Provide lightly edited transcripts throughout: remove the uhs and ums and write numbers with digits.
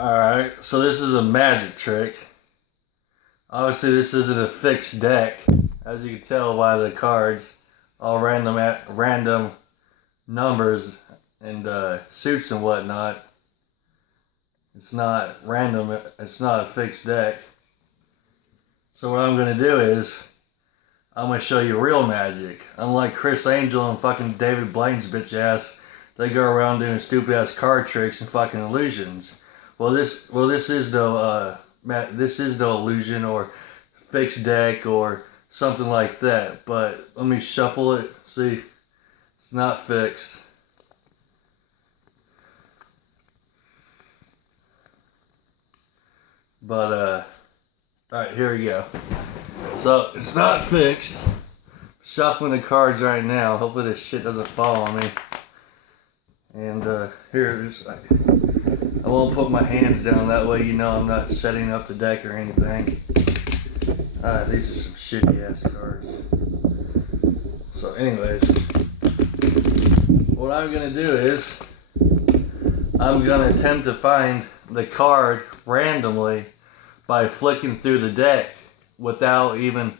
Alright, so this is a magic trick. Obviously this isn't a fixed deck, as you can tell by the cards, all random numbers and suits and whatnot. It's not random, it's not a fixed deck. So what I'm going to do is, I'm going to show you real magic. Unlike Chris Angel and fucking David Blaine's bitch ass, they go around doing stupid ass card tricks and fucking illusions. This is no illusion or fixed deck or something like that. But let me shuffle it. See, it's not fixed. But alright, here we go. So it's not fixed. Shuffling the cards right now. Hopefully this shit doesn't fall on me. And here it is. I won't put my hands down, that way you know I'm not setting up the deck or anything. These are some shitty ass cards. So anyways, what I'm gonna do is, I'm gonna attempt to find the card randomly by flicking through the deck without even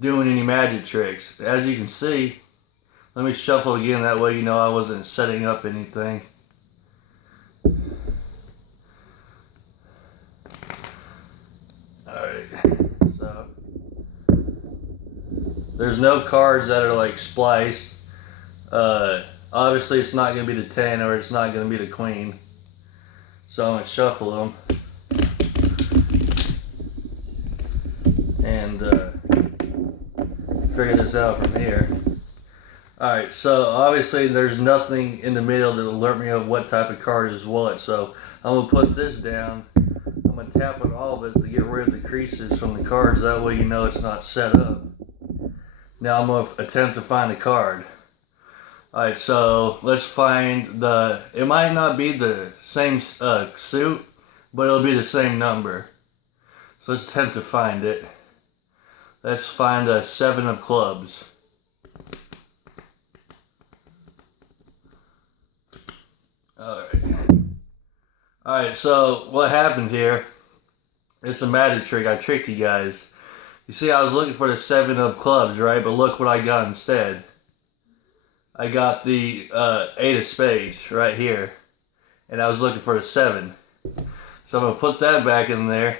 doing any magic tricks. As you can see, let me shuffle again, that way you know I wasn't setting up anything. Alright, so there's no cards that are like spliced. Obviously it's not going to be the 10 or it's not going to be the queen. So I'm going to shuffle them. And figure this out from here. Alright, so obviously there's nothing in the middle that will alert me of what type of card is what. So I'm going to put this down. I'm going to tap on all of it to get rid of the creases from the cards. That way you know it's not set up. Now I'm going to attempt to find the card. Alright, so let's find it might not be the same suit, but it'll be the same number. So let's attempt to find it. Let's find a 7 of clubs. Alright, so what happened here, it's a magic trick. I tricked you guys. You see, I was looking for the 7 of clubs, right? But look what I got instead. I got the 8 of spades right here. And I was looking for the 7. So I'm going to put that back in there.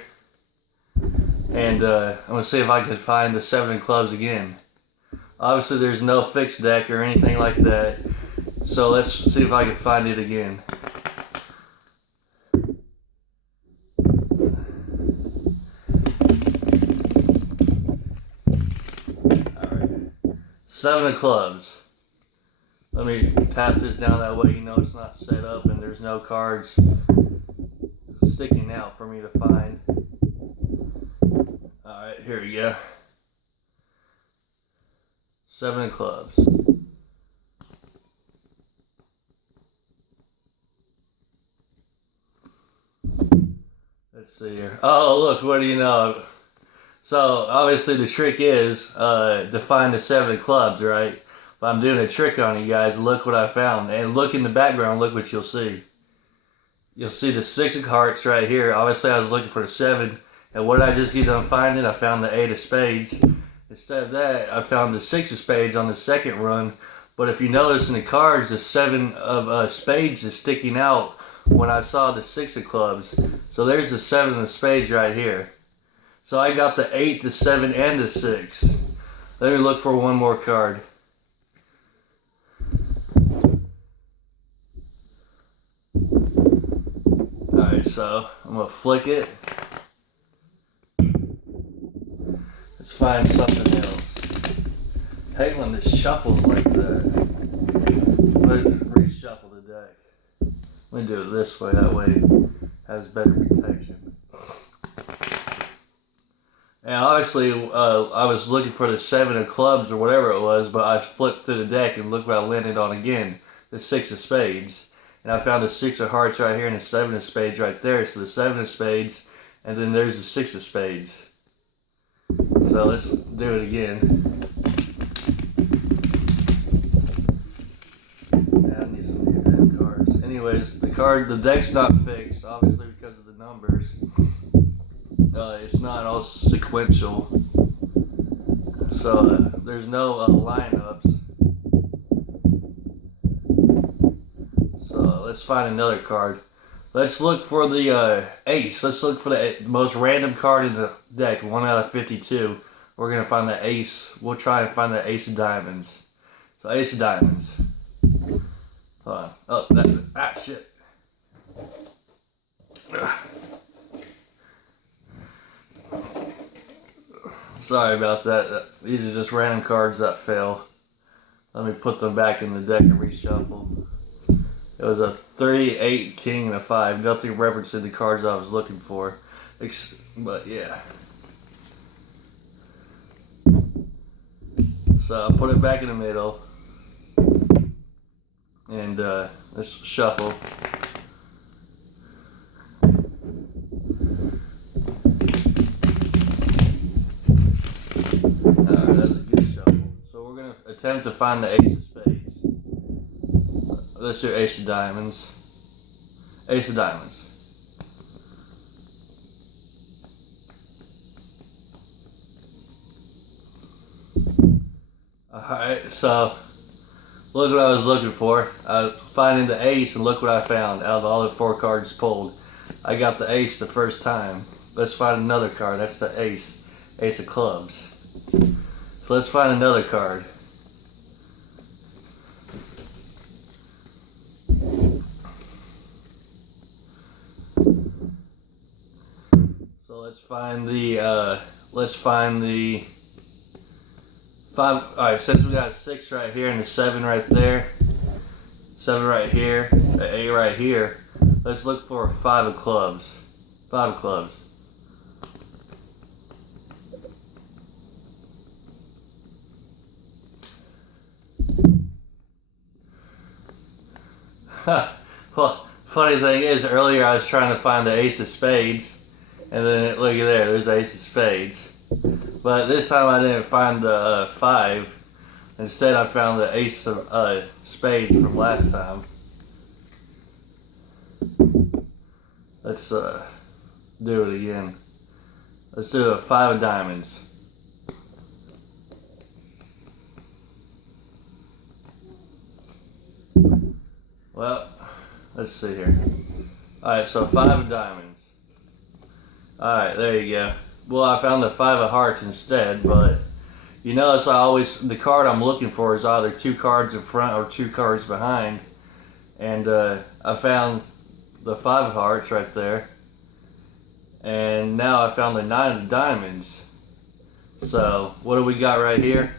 And I'm going to see if I can find the 7 of clubs again. Obviously there's no fixed deck or anything like that. So let's see if I can find it again. Alright. 7 of clubs. Let me tap this down, that way you know it's not set up and there's no cards sticking out for me to find. Alright, here we go. 7 of clubs. Let's see here. Oh, look, what do you know? So, obviously the trick is to find the 7 of clubs, right? But I'm doing a trick on you guys. Look what I found. And look in the background, look what you'll see. You'll see the 6 of hearts right here. Obviously I was looking for the 7. And what did I just get done finding? I found the 8 of spades. Instead of that, I found the 6 of spades on the second run. But if you notice in the cards, the 7 of spades is sticking out when I saw the 6 of clubs. So there's the 7 of spades right here. So I got the 8, the 7, and the 6. Let me look for one more card. Alright, so I'm going to flick it. Let's find something else. I hate when this shuffles like that. Let's reshuffle the deck. Let me do it this way, that way it has better protection. And obviously, I was looking for the 7 of clubs or whatever it was, but I flipped through the deck and look what I landed on again. The 6 of spades. And I found the 6 of hearts right here and the 7 of spades right there. So the 7 of spades, and then there's the 6 of spades. So let's do it again. I need some new damn cards. Anyways, the deck's not fixed, obviously because of the number. numbers. It's not all sequential. So there's no lineups. So let's find another card. Let's look for the ace. Let's look for the most random card in the deck. 1 out of 52. We're going to find the ace. We'll try and find the ace of diamonds. So ace of diamonds. Hold on. Oh, that's it. Ah, shit. Sorry about that. These are just random cards that fell. Let me put them back in the deck and reshuffle. It was a 3, 8, king, and a 5. Nothing referencing the cards I was looking for. But yeah. So I'll put it back in the middle. And let's shuffle. Alright, that's a good shuffle. So we're going to attempt to find the ace of spades. Let's do ace of diamonds. Ace of diamonds. Alright, so look what I was looking for. I was finding the ace, and look what I found out of all the 4 cards pulled. I got the ace the first time. Let's find another card. That's the ace. Ace of clubs. So let's find another card. So let's find the 5. Alright, since we got a 6 right here and a 7 right there, 7 right here, an 8 right here, let's look for a 5 of clubs. 5 of clubs. Well, funny thing is, earlier I was trying to find the ace of spades, and then look at there, there's the ace of spades. But this time I didn't find the 5. Instead I found the ace of spades from last time. Let's do it again. Let's do a 5 of diamonds. Well, let's see here. Alright, so 5 of diamonds. Alright, there you go. Well, I found the 5 of hearts instead, but you notice the card I'm looking for is either 2 cards in front or 2 cards behind. And I found the 5 of hearts right there. And now I found the 9 of diamonds. So, what do we got right here?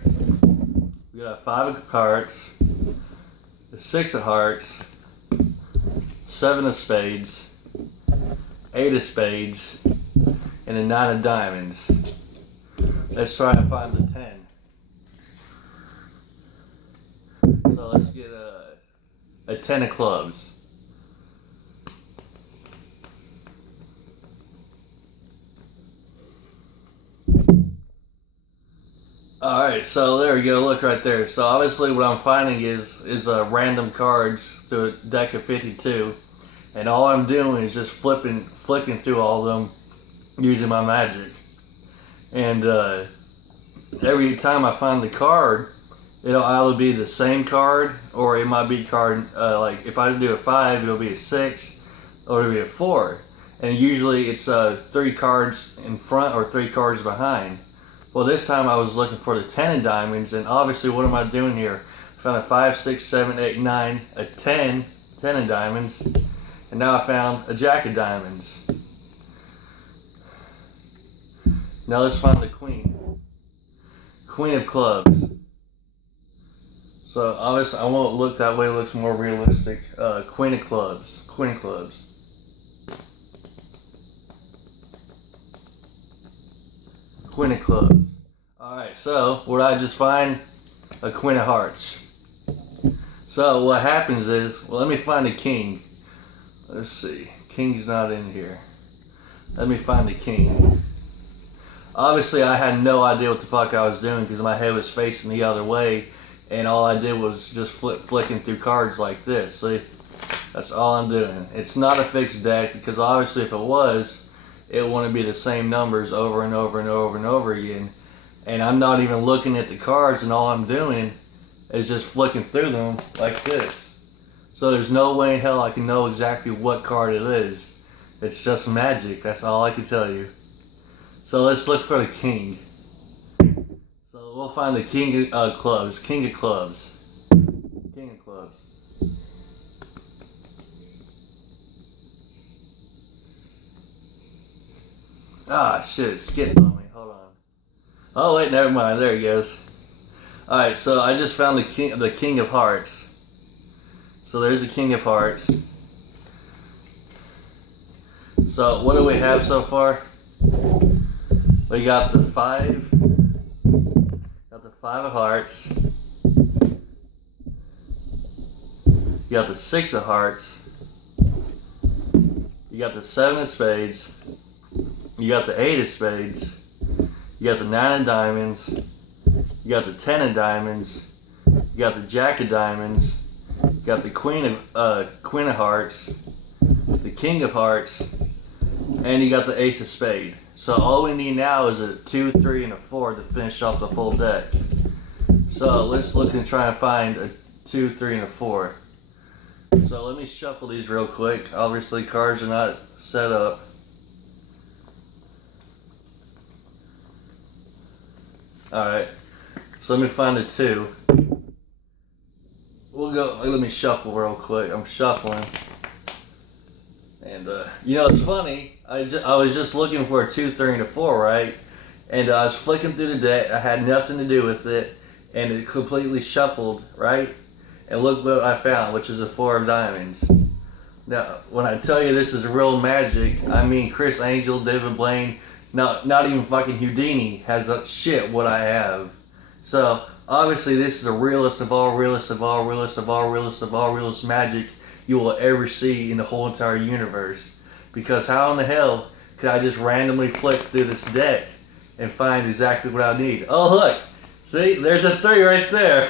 We got a 5 of hearts, a 6 of hearts, 7 of spades, 8 of spades, and a 9 of diamonds. Let's try and find the 10. So let's get a 10 of clubs. Alright, so there we go, look right there. So obviously what I'm finding is random cards through a deck of 52. And all I'm doing is just flicking through all of them using my Magick. And every time I find the card, it'll either be the same card, or it might be card, like if I do a 5, it'll be a 6, or it'll be a 4. And usually it's 3 cards in front or 3 cards behind. Well, this time I was looking for the 10 of diamonds, and obviously what am I doing here? I found a 5, 6, 7, 8, 9, a 10 of diamonds, and now I found a jack of diamonds. Now let's find the queen. Queen of clubs. So obviously I won't look that way, it looks more realistic. Queen of clubs. Queen of clubs. Queen of clubs. Alright, so what I just find? A queen of hearts. So what happens is, well, let me find a king. Let's see. King's not in here. Let me find the king. Obviously I had no idea what the fuck I was doing because my head was facing the other way, and all I did was just flicking through cards like this. See? That's all I'm doing. It's not a fixed deck, because obviously if it was, it wouldn't be the same numbers over and over and over and over again. And I'm not even looking at the cards, and all I'm doing is just flicking through them like this. So there's no way in hell I can know exactly what card it is. It's just magic. That's all I can tell you. So let's look for the king. So we'll find the king of clubs. King of clubs. King of clubs. Ah, shit, it skipped on me. Hold on. Oh, wait, never mind. There he goes. Alright, so I just found the king of hearts. So there's the king of hearts. So what do we have so far? We got the five. Got the five of hearts. You got the six of hearts. You got the seven of spades. You got the eight of spades. You got the nine of diamonds. You got the 10 of diamonds. You got the jack of diamonds. You got the queen of hearts. The king of hearts. And you got the ace of spade. So all we need now is a 2, 3, and a 4 to finish off the full deck. So let's look and try and find a 2, 3, and a 4. So let me shuffle these real quick. Obviously cards are not set up. Alright, so let me find the 2. We'll go, let me shuffle real quick. I'm shuffling. And, you know, it's funny. I was just looking for a 2, 3, and a 4, right? And I was flicking through the deck. I had nothing to do with it. And it completely shuffled, right? And look what I found, which is a 4 of diamonds. Now, when I tell you this is real magic, I mean Chris Angel, David Blaine, not even fucking Houdini has a shit what I have. So, obviously this is the realest of all realest of all realest of all realest of all realest magic you will ever see in the whole entire universe. Because how in the hell could I just randomly flick through this deck and find exactly what I need? Oh look! See? There's a 3 right there!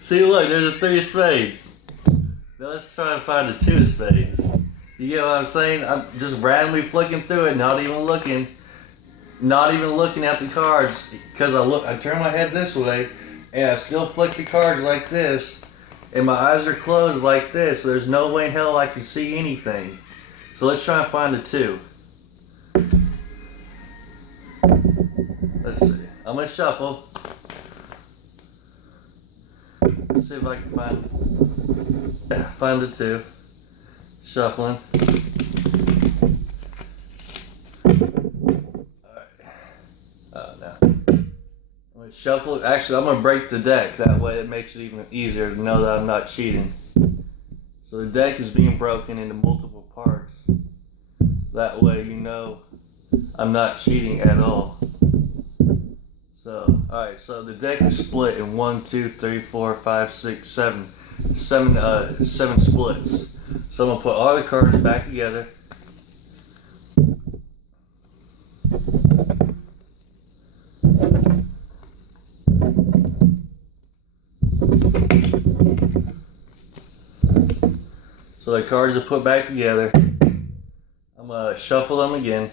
See, look, there's a 3 of spades. Now let's try to find a 2 of spades. You get what I'm saying? I'm just randomly flicking through it, not even looking at the cards, because I turn my head this way, and I still flick the cards like this, and my eyes are closed like this, so there's no way in hell I can see anything. So let's try and find a 2. Let's see. I'm gonna shuffle. Let's see if I can find the 2. Shuffling. Alright. Oh no. I'm gonna shuffle. Actually, I'm gonna break the deck. That way it makes it even easier to know that I'm not cheating. So the deck is being broken into multiple parts. That way you know I'm not cheating at all. So, alright, so the deck is split in 1, 2, 3, 4, 5, 6, 7. 7 splits. So I'm going to put all the cards back together. So the cards are put back together. I'm going to shuffle them again.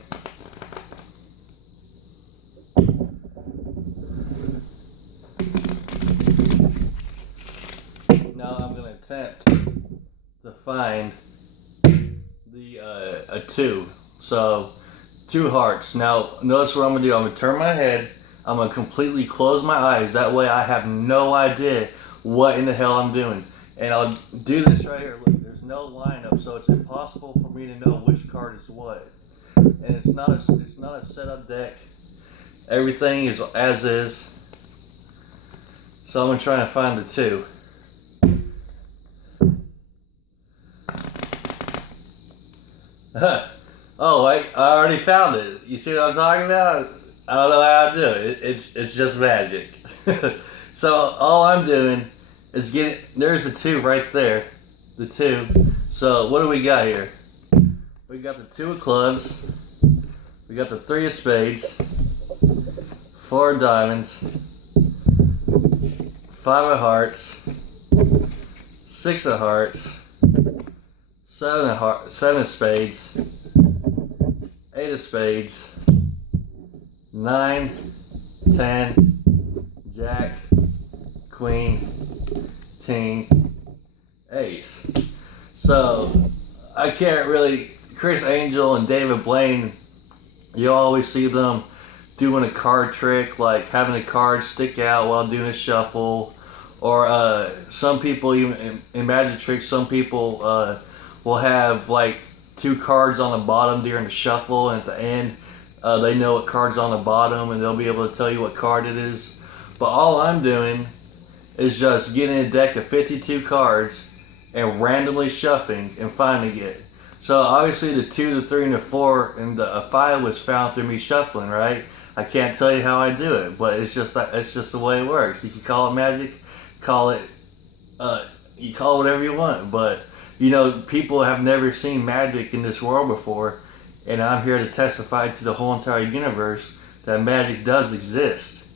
Now I'm going to attempt to find a 2. So 2 hearts. Now notice what I'm going to do. I'm going to turn my head. I'm going to completely close my eyes. That way I have no idea what in the hell I'm doing. And I'll do this right here. Look, there's no lineup, so it's impossible for me to know which card is what. And it's not a setup deck. Everything is as is. So I'm going to try and find the 2. Oh, wait, I already found it. You see what I'm talking about? I don't know how to do it. It's just magic. So all I'm doing is there's the 2 right there. The 2. So what do we got here? We got the 2 of clubs. We got the 3 of spades. 4 of diamonds. 5 of hearts. 6 of hearts. 7 of spades. 8 of spades, 9, 10, jack, queen, king, ace. So I can't really, Chris Angel and David Blaine, you always see them doing a card trick, like having a card stick out while doing a shuffle. Or some people, even in magic tricks, some people will have like 2 cards on the bottom during the shuffle, and at the end they know what card's on the bottom and they'll be able to tell you what card it is. But all I'm doing is just getting a deck of 52 cards and randomly shuffling and finding it. So obviously the 2, the 3, and the 4 and the 5 was found through me shuffling, right? I can't tell you how I do it, but it's just the way it works. You can call it magic, call it you call it whatever you want, but you know, people have never seen magic in this world before, and I'm here to testify to the whole entire universe that magic does exist.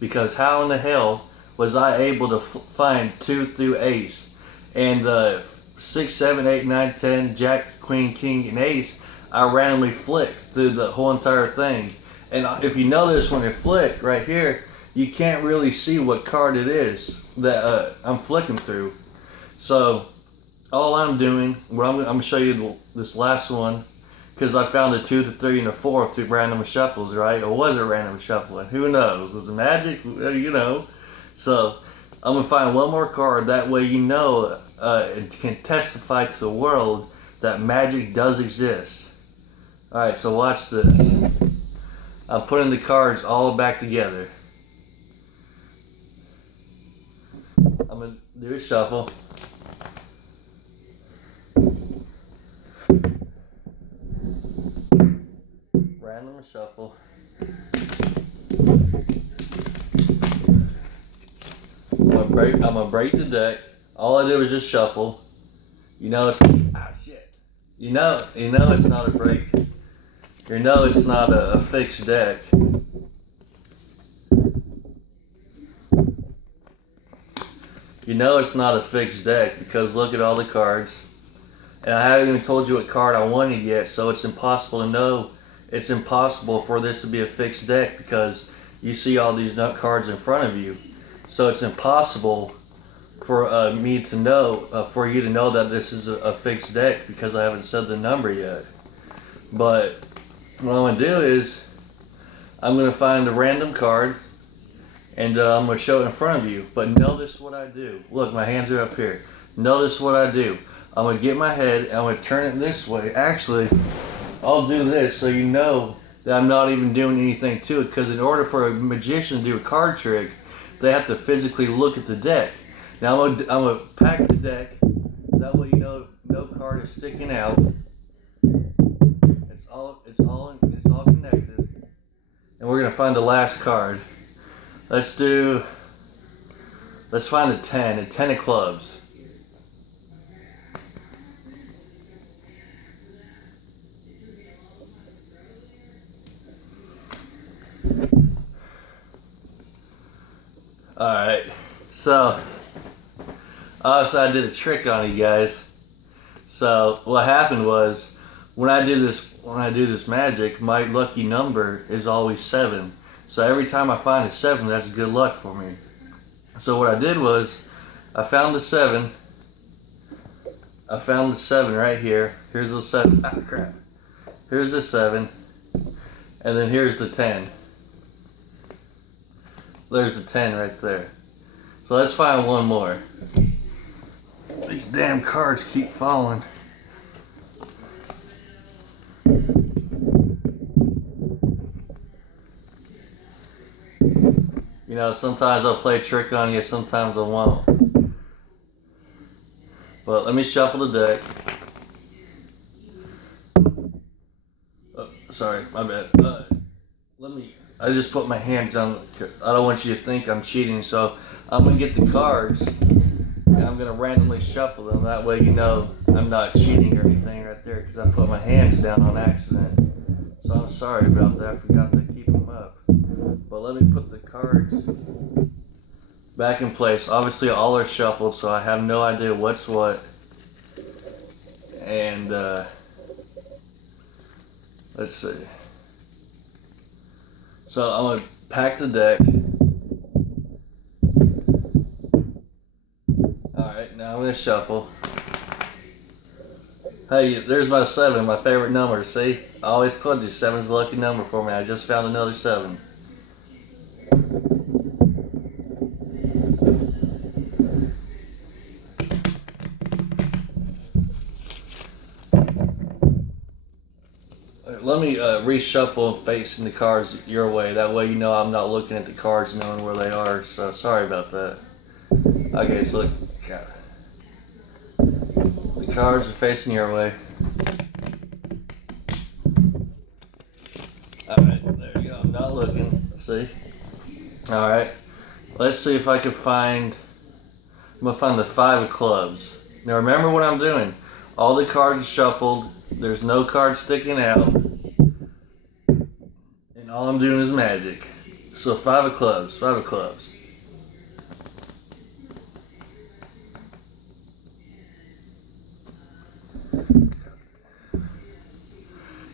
Because how in the hell was I able to find 2 through ace, and the 6, 7, 8, 9, 10, jack, queen, king, and ace, I randomly flicked through the whole entire thing. And if you notice, when it flick right here, you can't really see what card it is that I'm flicking through. So all I'm doing, well, I'm going to show you this last one, because I found the 2, the 3, and the 4 through random shuffles, right? Or was it random shuffling? Who knows? Was it magic? You know. So I'm going to find one more card. That way you know and can testify to the world that magic does exist. Alright, so watch this. I'm putting the cards all back together. I'm going to do a shuffle. Random shuffle. I'm gonna break the deck. All I did was just shuffle. You know it's shit. You know it's not a break. You know it's not a fixed deck. You know it's not a fixed deck because look at all the cards. And I haven't even told you what card I wanted yet, so it's impossible to know. It's impossible for this to be a fixed deck because you see all these cards in front of you. So it's impossible for me to know, for you to know that this is a fixed deck because I haven't said the number yet. But what I'm going to do is I'm going to find a random card and I'm going to show it in front of you. But notice what I do. Look, my hands are up here. Notice what I do. I'm going to get my head and I'm going to turn it this way. Actually, I'll do this so you know that I'm not even doing anything to it, because in order for a magician to do a card trick, they have to physically look at the deck. Now I'm gonna pack the deck. That way you know no card is sticking out. It's all connected. And we're gonna find the last card. Let's find the 10, a 10 of clubs. Alright, so obviously I did a trick on you guys. So what happened was when I do this magic, my lucky number is always 7. So every time I find a 7, that's good luck for me. So what I did was I found the 7. I found the 7 right here. Here's the 7. Ah, crap. Here's the 7. And then here's the 10. There's a 10 right there. So let's find one more. These damn cards keep falling. You know, sometimes I'll play a trick on you, sometimes I won't. But let me shuffle the deck. Oh, sorry, my bad. I just put my hands on. I don't want you to think I'm cheating, so I'm gonna get the cards and I'm gonna randomly shuffle them. That way, you know I'm not cheating or anything right there, because I put my hands down on accident. So I'm sorry about that. I forgot to keep them up. But let me put the cards back in place. Obviously, all are shuffled, so I have no idea what's what. And Let's see. So I'm gonna pack the deck. Alright, now I'm gonna shuffle. Hey, there's my 7, my favorite number. See? I always told you 7's a lucky number for me. I just found another 7. Let me reshuffle facing the cards your way. That way you know I'm not looking at the cards knowing where they are. So sorry about that. Okay, so the cards are facing your way. Alright, there you go. I'm not looking. See? Alright. Let's see if I can find... I'm going to find the 5 of clubs. Now remember what I'm doing. All the cards are shuffled. There's no cards sticking out. And all I'm doing is magic. So 5 of clubs. 5 of clubs.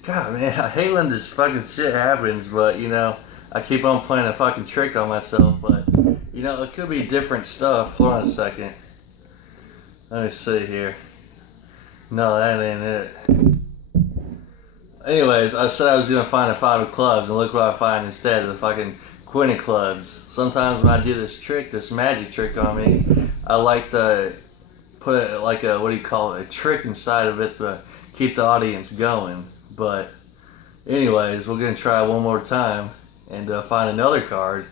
God, man, I hate when this fucking shit happens, but, you know, I keep on playing a fucking trick on myself, but, you know, it could be different stuff. Hold on a second. Let me see here. No, that ain't it. Anyways, I said I was going to find a 5 of clubs, and look what I find instead, the fucking queen of clubs. Sometimes when I do this trick, this magic trick on me, I like to put it like a, what do you call it, a trick inside of it to keep the audience going. But anyways, we're going to try one more time and find another card,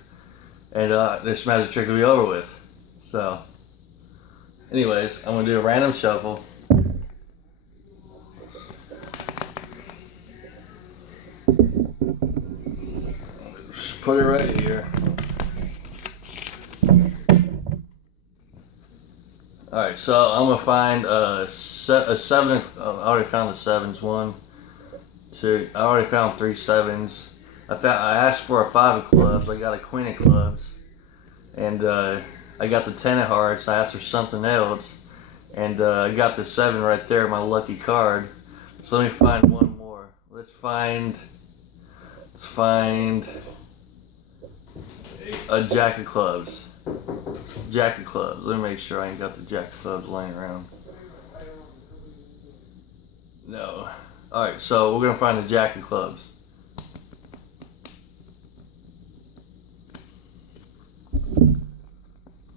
and this magic trick will be over with. So anyways, I'm going to do a random shuffle. Just put it right here. Alright, so I'm going to find a 7. I already found the 7s. 1, 2. I already found 3 7s. I asked for a 5 of clubs. I got a queen of clubs. And I got the 10 of hearts. I asked for something else. And I got the 7 right there, my lucky card. So let me find one more. Let's find a jack of clubs. Jack of clubs. Let me make sure I ain't got the jack of clubs laying around. No. Alright, so we're going to find the jack of clubs.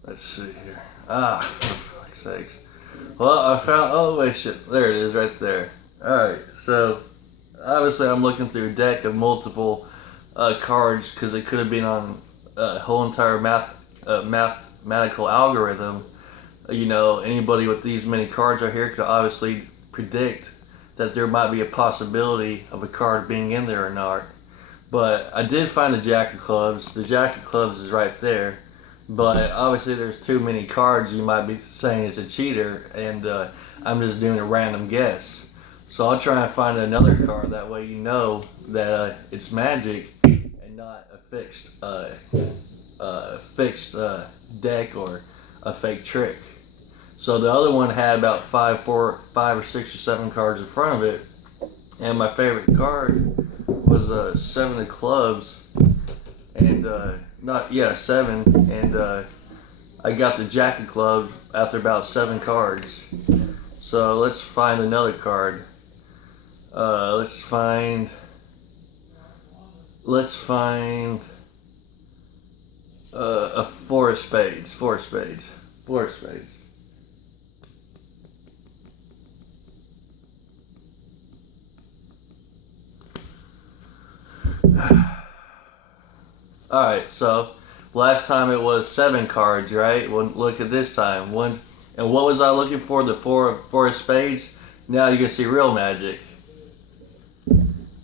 Let's see here. For fuck's sakes. Well, I found... Oh, wait, shit. There it is right there. Alright, so obviously I'm looking through a deck of multiple cards because it could have been on a whole entire mathematical algorithm. You know, anybody with these many cards right here could obviously predict that there might be a possibility of a card being in there or not. But I did find the jack of clubs. The jack of clubs is right there. But obviously there's too many cards. You might be saying it's a cheater, and I'm just doing a random guess. So I'll try and find another card. That way you know that it's magic and not a fixed deck or a fake trick. So the other one had about 5 or 6 or 7 cards in front of it, and my favorite card was a 7 of clubs, and 7, and I got the jack of clubs after about 7 cards. So let's find another card. Let's find a 4 of spades. 4 of spades. 4 of spades. Alright, so last time it was 7 cards, right? Well, look at this time. And what was I looking for? The 4 of spades? Now you can see real magic.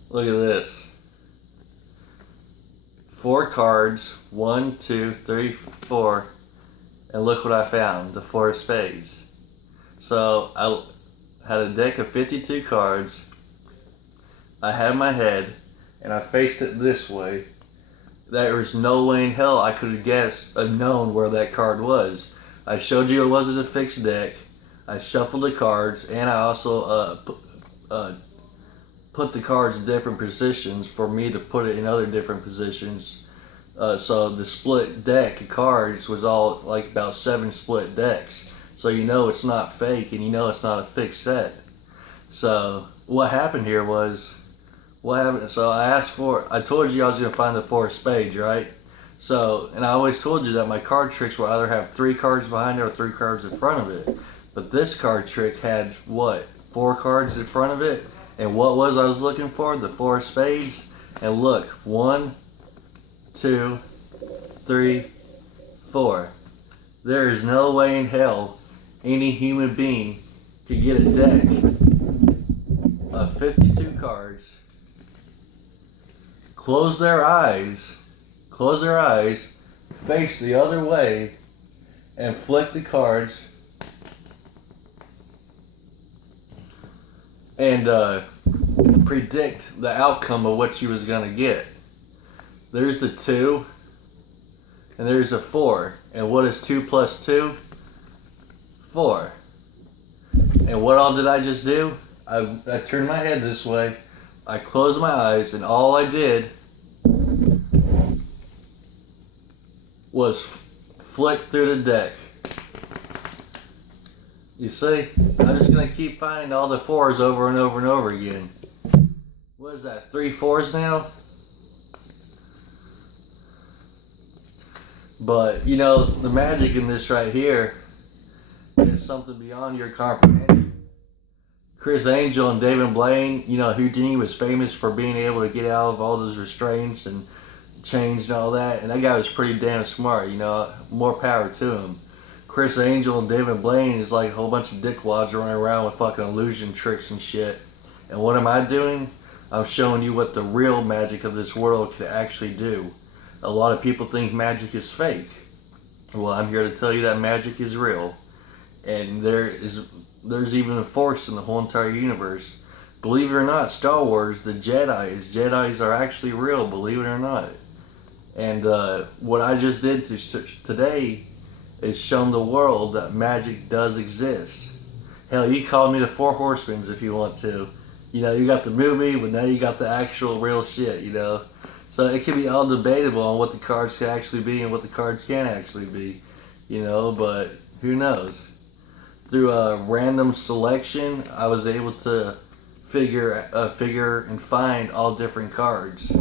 Look at this. 4 cards. 1, 2, 3, 4. And look what I found. The 4 of spades. So I had a deck of 52 cards. I had my head, and I faced it this way. There's no way in hell I could have known where that card was. I showed you it wasn't a fixed deck. I shuffled the cards, and I also put the cards in different positions for me to put it in other different positions. So the split deck of cards was all like about 7 split decks. So you know it's not fake and you know it's not a fixed set. So what happened here was, so I told you I was going to find the 4 of spades, right? So, and I always told you that my card tricks would either have 3 cards behind it or 3 cards in front of it. But this card trick had, what, 4 cards in front of it? And what was I was looking for? The 4 of spades. And look, 1, 2, 3, 4. There is no way in hell any human being could get a deck of 52 cards, close their eyes, face the other way, and flick the cards and predict the outcome of what you was gonna get. There's the 2, and there's a 4. And what is 2 plus 2? 4. And what all did I just do? I turned my head this way, I closed my eyes, and all I did was flick through the deck. You see? I'm just going to keep finding all the 4s over and over and over again. What is that, 3 4s now? But, you know, the magic in this right here is something beyond your comprehension. Criss Angel and David Blaine, you know, Houdini was famous for being able to get out of all those restraints and chains and all that. And that guy was pretty damn smart, you know, more power to him. Criss Angel and David Blaine is like a whole bunch of dickwads running around with fucking illusion tricks and shit. And what am I doing? I'm showing you what the real magic of this world could actually do. A lot of people think magic is fake. Well, I'm here to tell you that magic is real. And there's even a force in the whole entire universe. Believe it or not, Star Wars, the Jedis are actually real, believe it or not. And what I just did today is shown the world that magic does exist. Hell, you call me the 4 Horsemen if you want to. You know, you got the movie, but now you got the actual real shit, you know. So it can be all debatable on what the cards can actually be and what the cards can't actually be, you know, but who knows. Through a random selection, I was able to figure and find all different cards.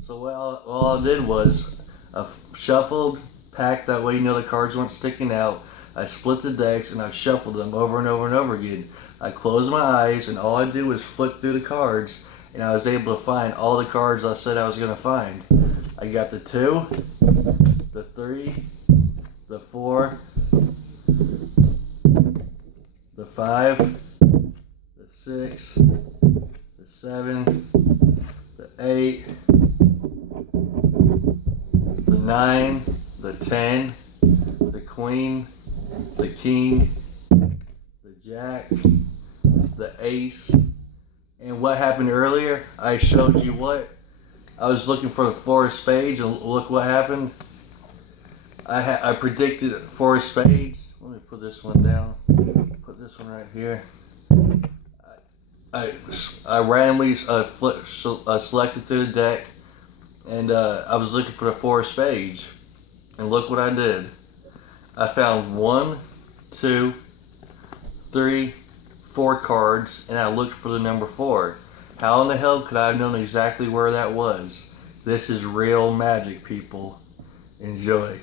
So all I did was I shuffled, packed, that way you know the cards weren't sticking out. I split the decks and I shuffled them over and over and over again. I closed my eyes and all I did was flick through the cards and I was able to find all the cards I said I was going to find. I got the 2, the 3, the 4, the 5, the 6, the 7, the 8, the 9, the 10, the queen, the king, the jack, the ace. And what happened earlier, I showed you what? I was looking for the 4 of spades, and look what happened. I predicted 4 of spades. Let me put this one down. Put this one right here. I randomly selected through the deck, and I was looking for the 4 of spades. And look what I did. I found 1, 2, 3, 4 cards, and I looked for the number 4. How in the hell could I have known exactly where that was? This is real magic, people. Enjoy.